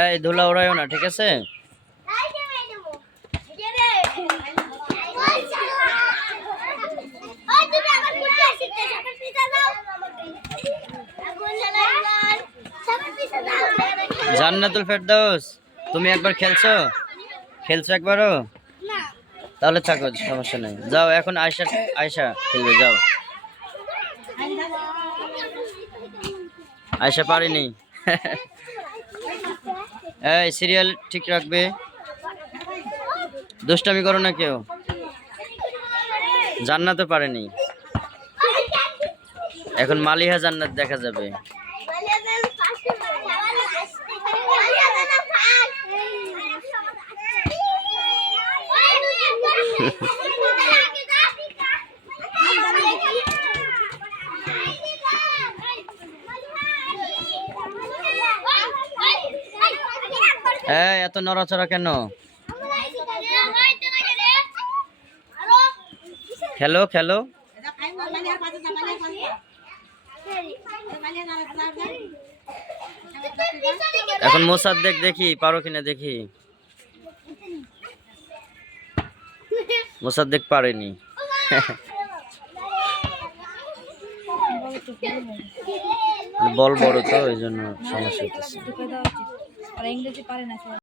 এই ধুলা উড়াইও না ঠিক আছে? জান্নাতুল ফেরদৌস তুমি একবার খেলছো? খেলছো একবারও? তাহলে থাকো সমস্যা নেই। যাও এখন আয়সা আয়সা খেলবে যাও। আয়সা পারিনি। এই সিরিয়াল ঠিক রাখবে। দুষ্টামি করো না কেউ। জান্নাতে পারেনি। এখন মালিহা জান্নাত দেখা যাবে। এত নড়াচড়া কেন? খেলো খেলো। এখন মোসাদ্দেক দেখি পারো কিনা দেখি। মোসাদ্দেক পারেনি। বল বড় তো ওই জন্য সমস্যা হচ্ছে